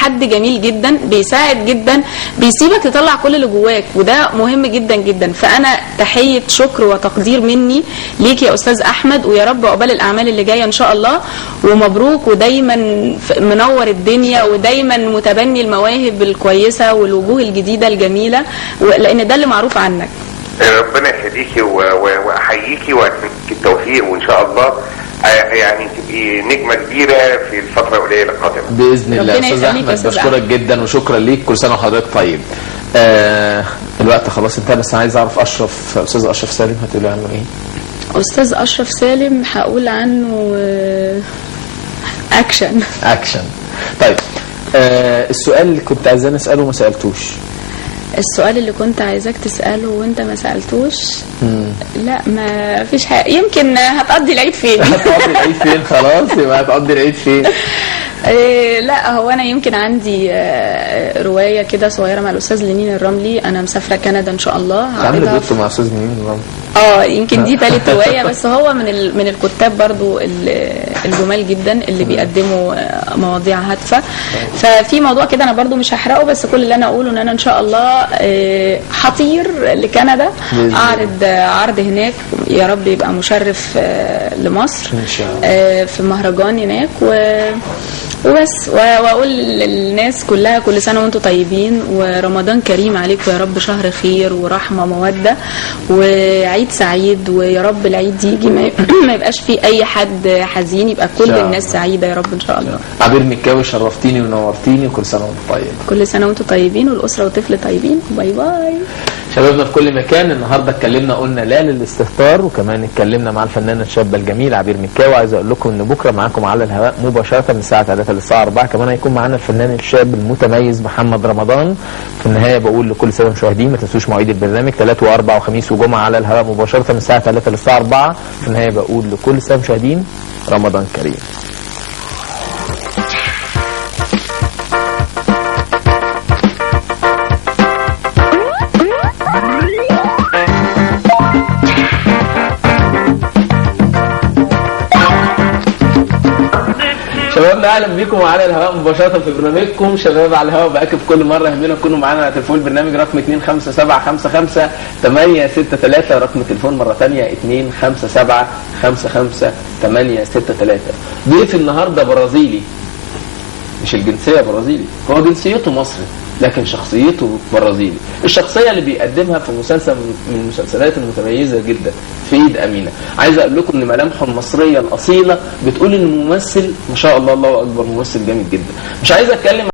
حد جميل جدا، بيساعد جدا، بيسيبك تطلع كل اللي جواك، وده مهم جدا جدا. فانا تحيه شكر وتقدير مني ليك يا استاذ احمد، ويا رب عقبال الاعمال اللي جايه ان شاء الله، ومبروك، ودايما منور الدنيا، ودايما متبني المواهب الكويسه والوجوه الجديده الجميله، لان ده اللي معروف عنك. ربنا يهديكي واحييكي واتمنى التوفيق، وان شاء الله يعني تبقي نجمه كبيره في الفتره القليله القادمه باذن الله. استاذ احمد بشكرك جدا وشكرا ليك، كل سنه وحضرتك طيب. الوقت خلاص انتهى، بس انا عايز اعرف استاذ اشرف سالم هتقولي عنه ايه؟ استاذ اشرف سالم هقول عنه اكشن. طيب السؤال اللي كنت عايزاه نساله ما سالتوش. السؤال اللي كنت عايزاك تسأله وانت ما سألتوش؟ لا ما فيش حاجة. يمكن هتقضي العيد فين؟ هتقضي العيد فين؟ خلاص يبقى هتقضي العيد فين؟ لا هو انا يمكن عندي رواية كده صغيرة مع الأستاذ لينين الرملي. انا مسافرة كندا ان شاء الله. عامله دوتو مع أستاذ لينين الرملي؟ يمكن دي ثالث رواية، بس هو من الكتاب برضو الجمال جدا اللي بيقدموا مواضيع هادفة. ففي موضوع كده انا برضو مش هحرقه، بس كل اللي انا اقوله ان انا ان شاء الله هطير لكندا، اعرض عرض هناك، يا رب يبقى مشرف لمصر ان شاء الله في مهرجان هناك، وبس. واقول للناس كلها كل سنه وانتم طيبين، ورمضان كريم عليكم يا رب، شهر خير ورحمه موده، وعيد سعيد، ويا رب العيد يجي ما يبقاش فيه اي حد حزين، يبقى كل الناس سعيده يا رب ان شاء الله. عبير مكاوي شرفتيني ونورتيني، وكل سنه وانتم طيبين. كل سنه وانتم طيبين، والاسره والطفل طيبين. باي باي شبابنا في كل مكان. النهارده اتكلمنا قلنا لا للاستهتار، وكمان اتكلمنا مع الفنانه الشابه الجميله عبير مكاوي. عايز اقول لكم ان بكره معاكم على الهواء مباشره من الساعه 3 للساعه 4. كمان هيكون معانا الفنان الشاب المتميز محمد رمضان. في النهايه بقول لكل سنه المشاهدين ما تنسوش مواعيد البرنامج 3 و4 وخميس وجمعه على الهواء مباشره من الساعه 3 للساعه 4. في النهايه بقول لكل سنه المشاهدين رمضان كريم. شبابنا اهلا بيكم على الهواء مباشره في برنامجكم شباب على الهواء. باكد كل مره يهمنا تكونوا معانا على تليفون البرنامج رقم 25755 رقم التليفون مره ثانيه 25755 ضيف النهارده برازيلي، مش الجنسيه برازيلي، هو جنسيته مصري لكن شخصيته برازيلي. الشخصيه اللي بيقدمها في مسلسل من المسلسلات المتميزه جدا في ايد امينه. عايز اقول لكم ان ملامحه المصريه الاصيله بتقول ان ممثل ما شاء الله، الله اكبر، ممثل جامد جدا. مش عايز اتكلم